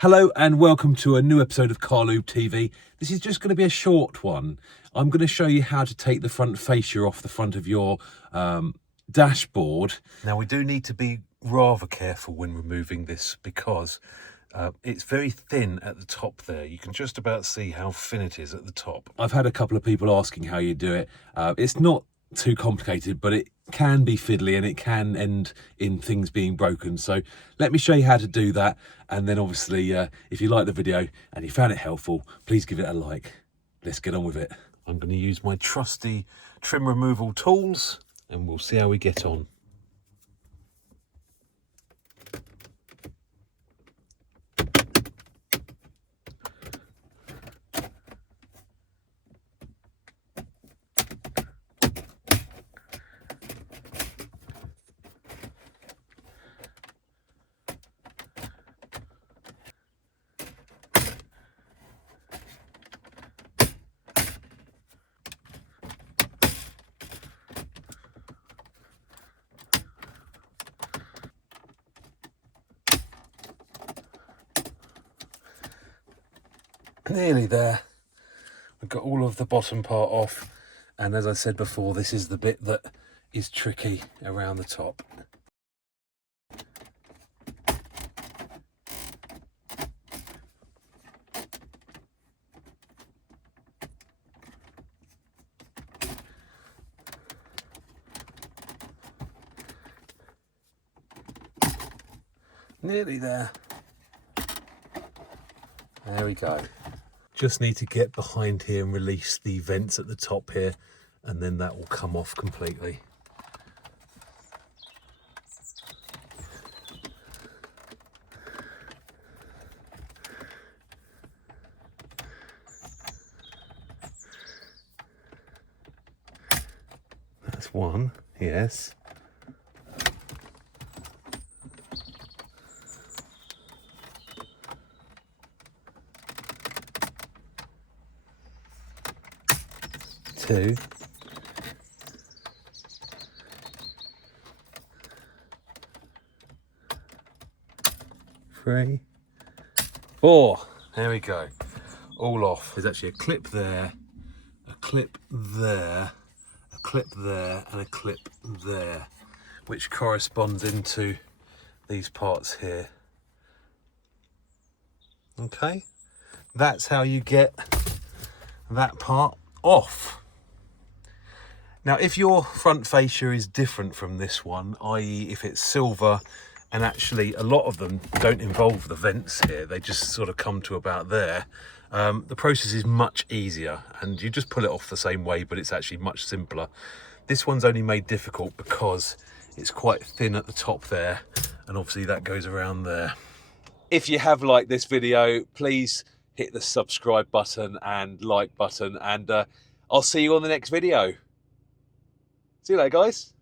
Hello and welcome to a new episode of CarLubeTV. This is just going to be a short one. I'm going to show you how to take the front fascia off the front of your dashboard. Now we do need to be rather careful when removing this because it's very thin at the top there. You can just about see how thin it is at the top. I've had a couple of people asking how you do it. It's not too complicated, but it can be fiddly and it can end in things being broken. So let me show you how to do that, and then obviously if you like the video and you found it helpful, please give it a like. Let's get on with it. I'm going to use my trusty trim removal tools and we'll see how we get on. Nearly there. We've got all of the bottom part off, and as I said before, this is the bit that is tricky around the top. Nearly there. There we go. Just need to get behind here and release the vents at the top here, and then that will come off completely. That's one, yes. Two. Three. Four. There we go. All off. There's actually a clip there, a clip there, a clip there, and a clip there, which corresponds into these parts here. Okay. That's how you get that part off. Now, if your front fascia is different from this one, i.e. if it's silver, and actually a lot of them don't involve the vents here, they just sort of come to about there, the process is much easier and you just pull it off the same way, but it's actually much simpler. This one's only made difficult because it's quite thin at the top there, and obviously that goes around there. If you have liked this video, please hit the subscribe button and like button, and I'll see you on the next video. See you later, guys.